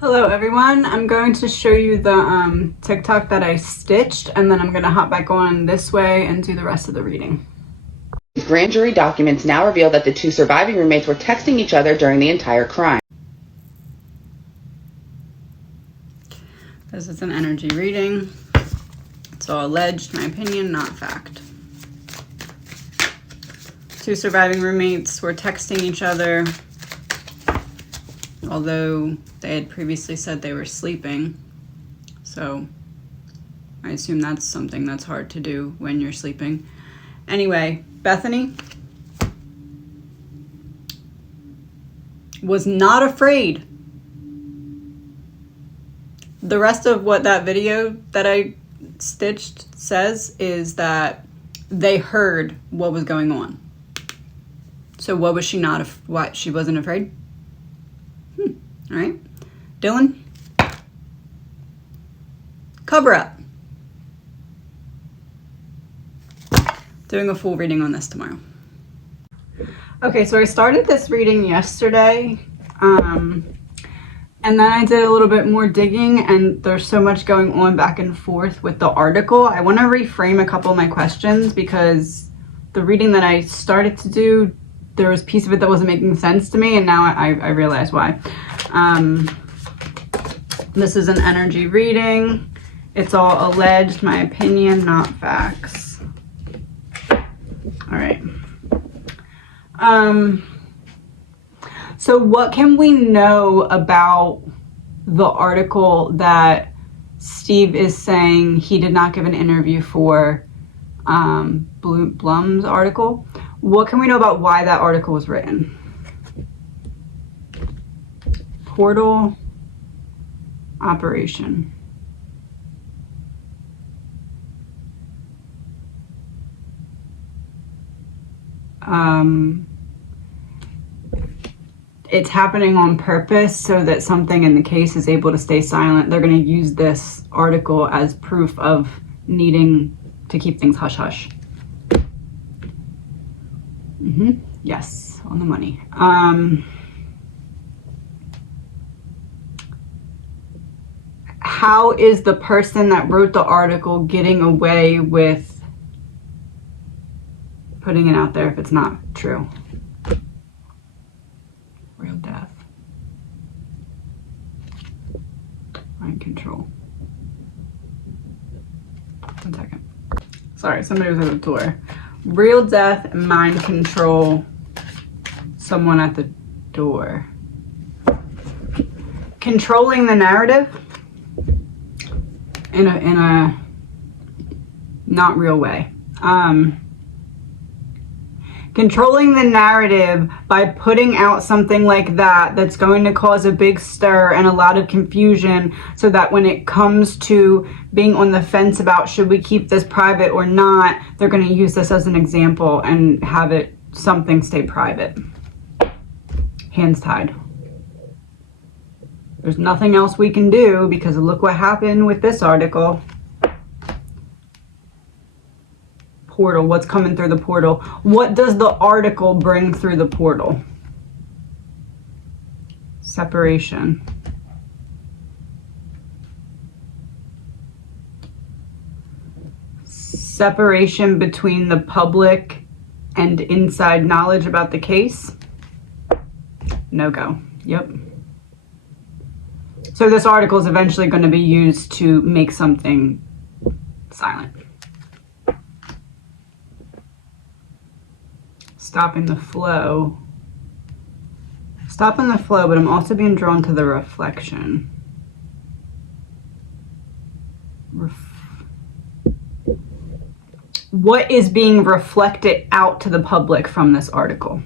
Hello everyone, I'm going to show you the TikTok that I stitched, and then I'm going to hop back on this way and do the rest of the reading. Grand jury documents now reveal that the two surviving roommates were texting each other during the entire crime. This is an energy reading. It's all alleged, my opinion, not fact. Two surviving roommates were texting each other, although they had previously said they were sleeping. So I assume that's something that's hard to do when you're sleeping. Anyway, Bethany was not afraid. The rest of what that video that I stitched says is that they heard what was going on. So what was she not, what, she wasn't afraid? All right. Dylan? Cover up. Doing a full reading on this tomorrow. Okay, so I started this reading yesterday, and then I did a little bit more digging, and there's so much going on back and forth with the article. I want to reframe a couple of my questions because the reading that I started to do, there was a piece of it that wasn't making sense to me, and now I realize why. This is an energy reading. It's all alleged, my opinion, not facts. All right. So what can we know about the article that Steve is saying he did not give an interview for, Blum's article? What can we know about why that article was written? Portal operation. It's happening on purpose so that something in the case is able to stay silent. They're going to use this article as proof of needing to keep things hush-hush. Yes, on the money. How is the person that wrote the article getting away with putting it out there if it's not true? Real death. Mind control. 1 second. Sorry, somebody was at the door. Real death, mind control, someone at the door. Controlling the narrative in a not real way. Controlling the narrative by putting out something like that that's going to cause a big stir and a lot of confusion, so that when it comes to being on the fence about should we keep this private or not, they're going to use this as an example and have it something stay private. Hands tied. There's nothing else we can do because look what happened with this article. Portal, what's coming through the portal? What does the article bring through the portal? Separation. Separation between the public and inside knowledge about the case. No go. Yep. So this article is eventually going to be used to make something silent. Stopping the flow. Stopping the flow, but I'm also being drawn to the reflection. What is being reflected out to the public from this article?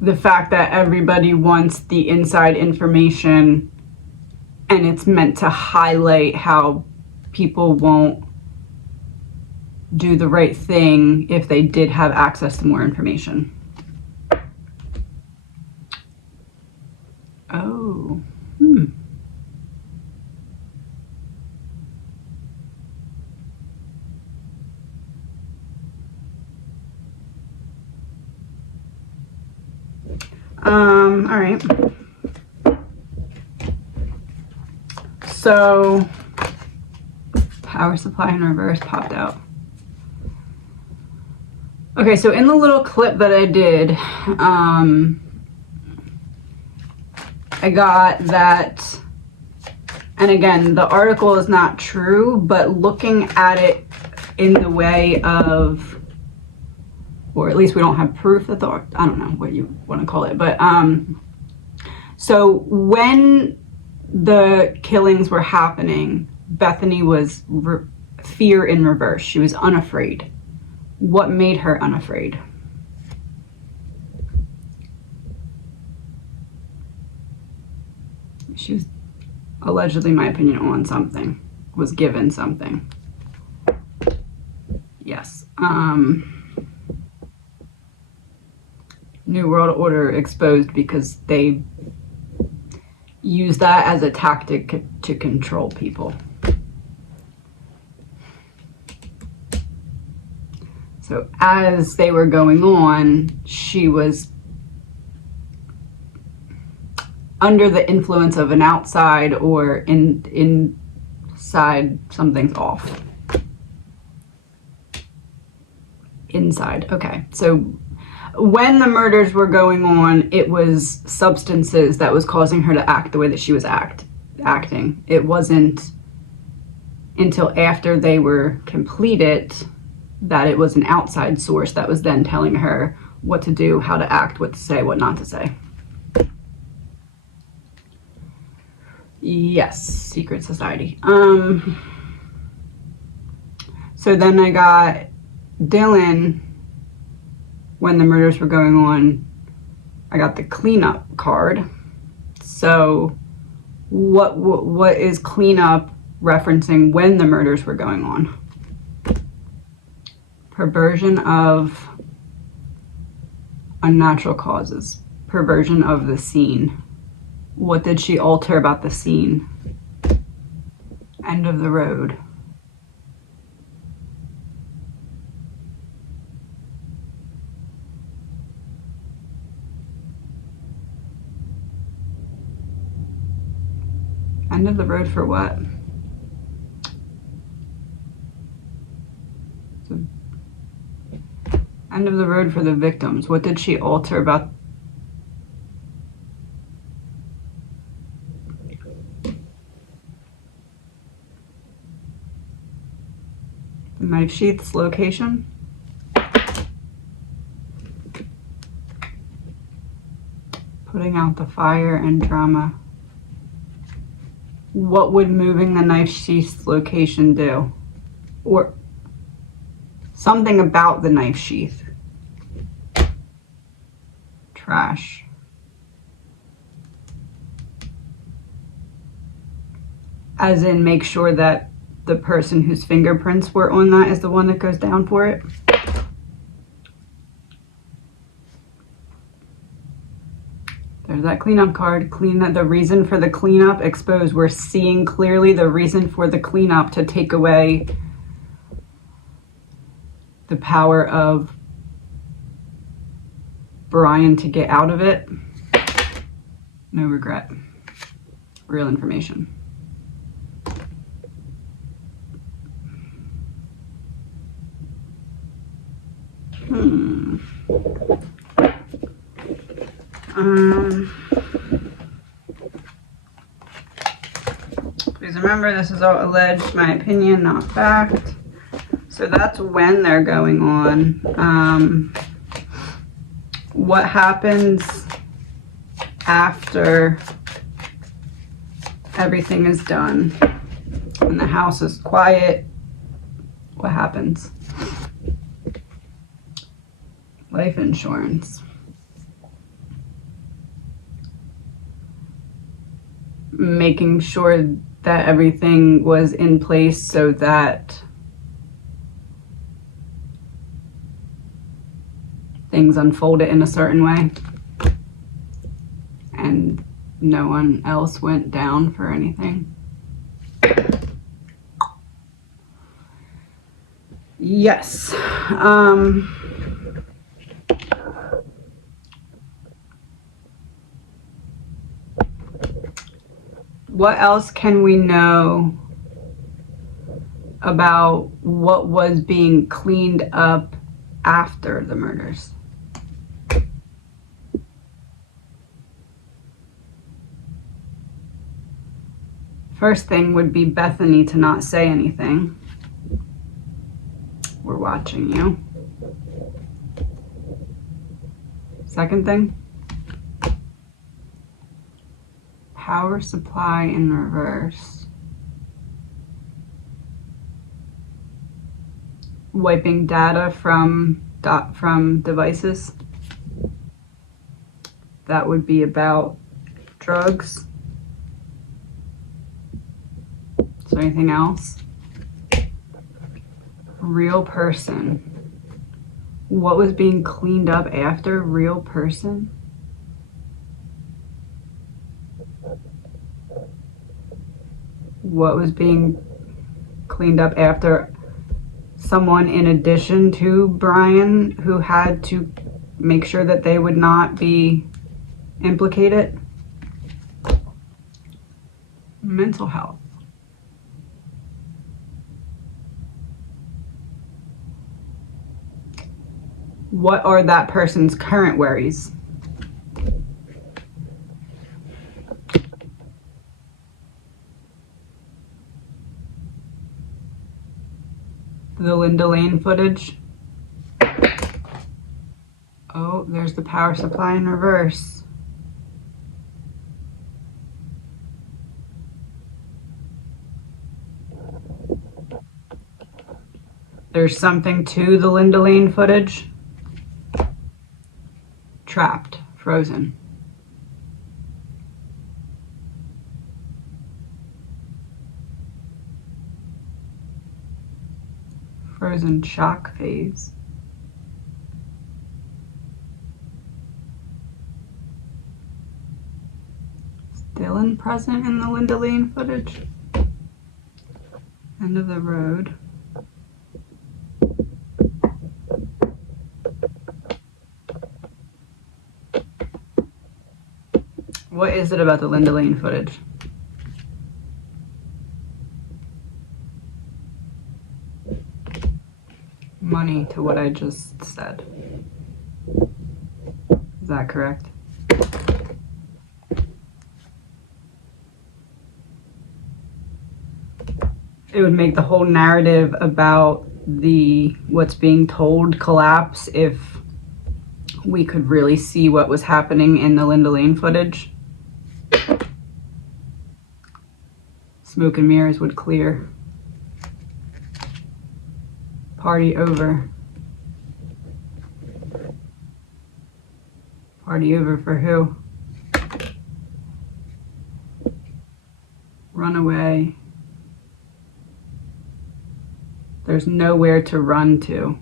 The fact that everybody wants the inside information, and it's meant to highlight how people won't do the right thing if they did have access to more information. Oh, All right. So, power supply in reverse popped out. Okay, so in the little clip that I did, I got that, and again, the article is not true, but looking at it in the way of, or at least we don't have proof that I don't know what you want to call it, but so when the killings were happening, Bethany was fear in reverse. She was unafraid. What made her unafraid? She was allegedly, in my opinion, on something, was given something. Yes. New World Order exposed because they use that as a tactic to control people. So as they were going on, she was under the influence of an outside or inside, something's off. Inside, okay. So when the murders were going on, it was substances that was causing her to act the way that she was acting. It wasn't until after they were completed that it was an outside source that was then telling her what to do, how to act, what to say, what not to say. Yes, secret society. So then I got Dylan. When the murders were going on, I got the cleanup card. So what is cleanup referencing when the murders were going on? Perversion of unnatural causes. Perversion of the scene. What did she alter about the scene? End of the road. End of the road for what? So, end of the road for the victims. What did she alter about the knife sheath's location? Putting out the fire and drama. What would moving the knife sheath's location do? Or something about the knife sheath. Trash. As in, make sure that the person whose fingerprints were on that is the one that goes down for it. There's that cleanup card. The reason for the cleanup exposed. We're seeing clearly the reason for the cleanup to take away the power of Brian to get out of it. No regret. Real information. Please remember, this is all alleged, my opinion, not fact. So that's when they're going on. What happens after everything is done and the house is quiet? What happens? Life insurance. Making sure that everything was in place so that things unfolded in a certain way and no one else went down for anything. Yes. What else can we know about what was being cleaned up after the murders? First thing would be Bethany to not say anything. We're watching you. Second thing, power supply in reverse. Wiping data from devices. That would be about drugs. Is there anything else? Real person. What was being cleaned up after? Real person? What was being cleaned up after? Someone in addition to Brian who had to make sure that they would not be implicated? Mental health. What are that person's current worries? The Linda Lane footage. Oh, there's the power supply in reverse. There's something to the Linda Lane footage. Trapped, frozen. Frozen shock phase. Dylan present in the Linda Lane footage? End of the road. What is it about the Linda Lane footage? Money to what I just said. Is that correct? It would make the whole narrative about what's being told collapse if we could really see what was happening in the Linda Lane footage. Smoke and mirrors would clear. Party over. Party over for who? Run away. There's nowhere to run to.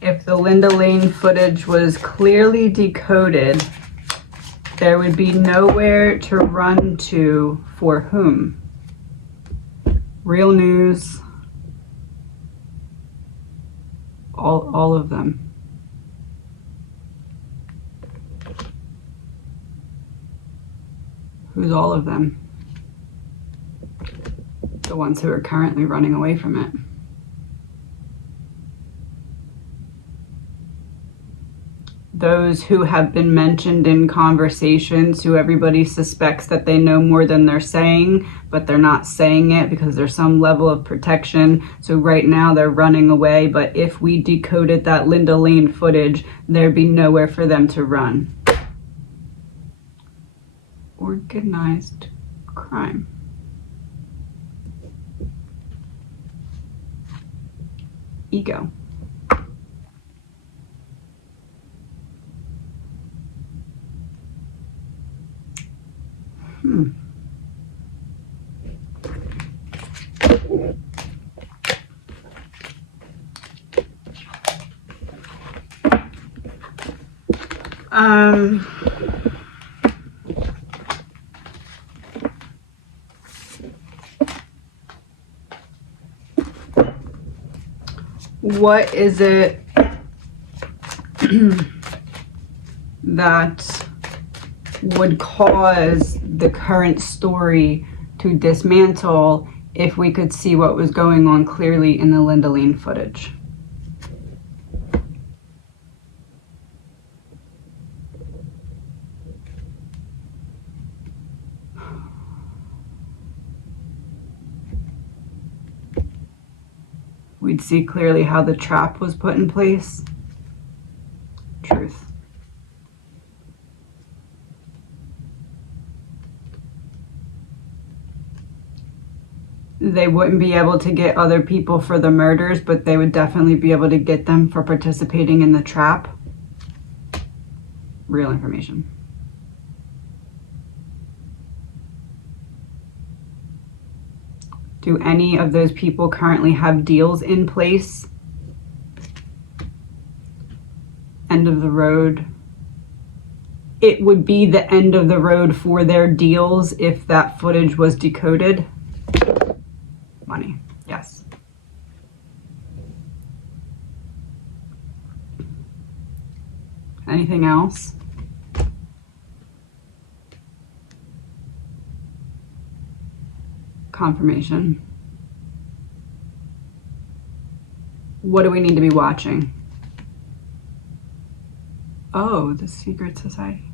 If the Linda Lane footage was clearly decoded, there would be nowhere to run to for whom? Real news. All of them. Who's all of them? The ones who are currently running away from it. Those who have been mentioned in conversations, who everybody suspects that they know more than they're saying, but they're not saying it because there's some level of protection. So right now they're running away, but if we decoded that Linda Lane footage, there'd be nowhere for them to run. Organized crime. Ego. What is it that would cause the current story to dismantle if we could see what was going on clearly in the Linda Lane footage. We'd see clearly how the trap was put in place. Truth. They wouldn't be able to get other people for the murders, but they would definitely be able to get them for participating in the trap. Real information. Do any of those people currently have deals in place? End of the road. It would be the end of the road for their deals if that footage was decoded. Money, yes. Anything else? Confirmation. What do we need to be watching? Oh, the secret society.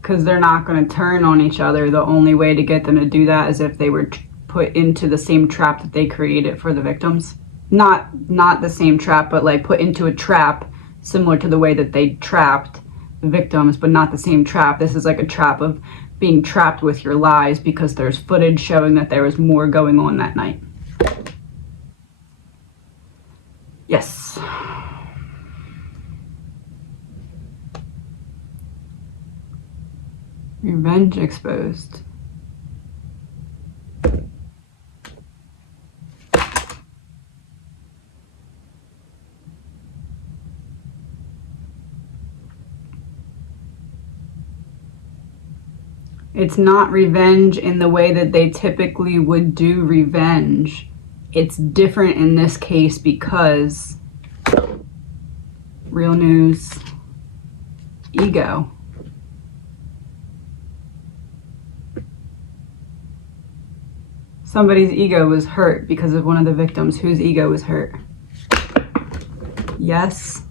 Because they're not going to turn on each other. The only way to get them to do that is if they were put into the same trap that they created for the victims. Not the same trap, but like put into a trap similar to the way that they trapped the victims, but not the same trap. This is like a trap of being trapped with your lies because there's footage showing that there was more going on that night. Yes. Revenge exposed. It's not revenge in the way that they typically would do revenge. It's different in this case because real news, ego. Somebody's ego was hurt because of one of the victims whose ego was hurt. Yes.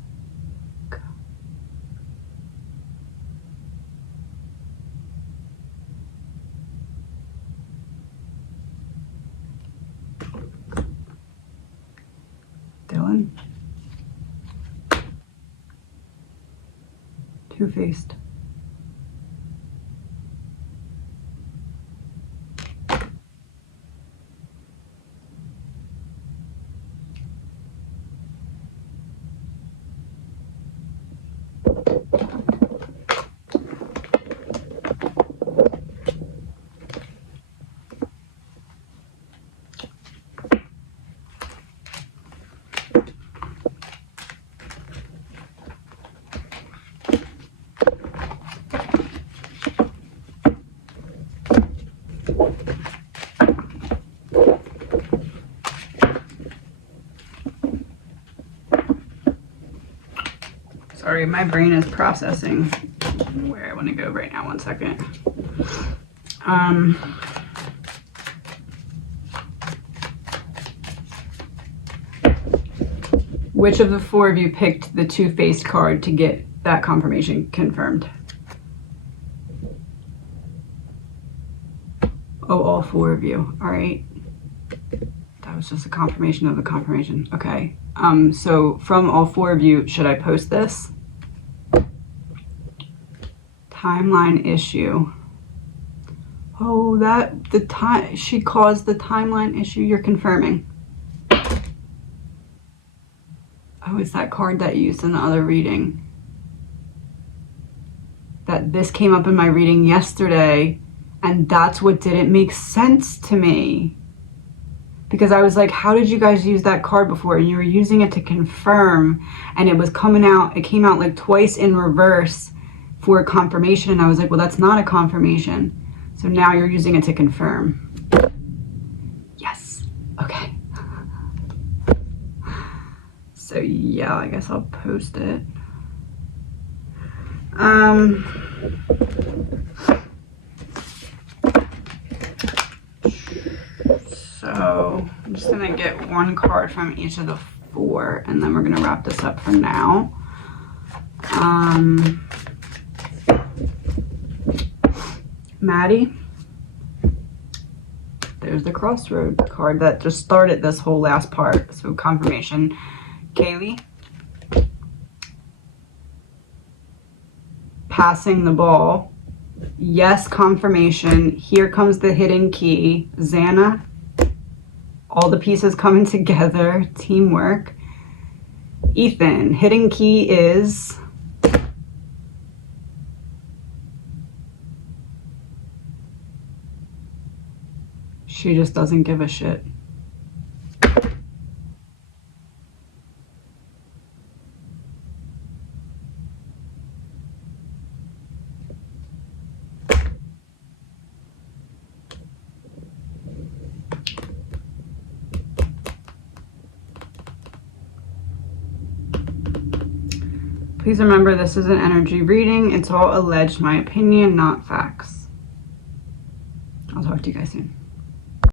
Dylan. Two-faced. Sorry, my brain is processing where I want to go right now. 1 second. Which of the four of you picked the two-faced card to get that confirmation confirmed? Oh, all four of you. All right. That was just a confirmation of the confirmation. Okay. So from all four of you, should I post this? Timeline issue. Oh, she caused the timeline issue. You're confirming. Oh, it's that card that you used in the other reading. That this came up in my reading yesterday, and that's what didn't make sense to me. Because I was like, how did you guys use that card before? And you were using it to confirm, and it came out like twice in reverse for confirmation. And I was like, well, that's not a confirmation. So now you're using it to confirm. Yes. Okay. So yeah, I guess I'll post it. So I'm just gonna get one card from each of the 4, and then we're gonna wrap this up for now. Maddie, there's the crossroad card that just started this whole last part, so confirmation. Kaylee, passing the ball. Yes, confirmation. Here comes the hidden key. Xana, all the pieces coming together, teamwork. Ethan, hidden key is she just doesn't give a shit. Please remember, this is an energy reading. It's all alleged, my opinion, not facts. I'll talk to you guys soon.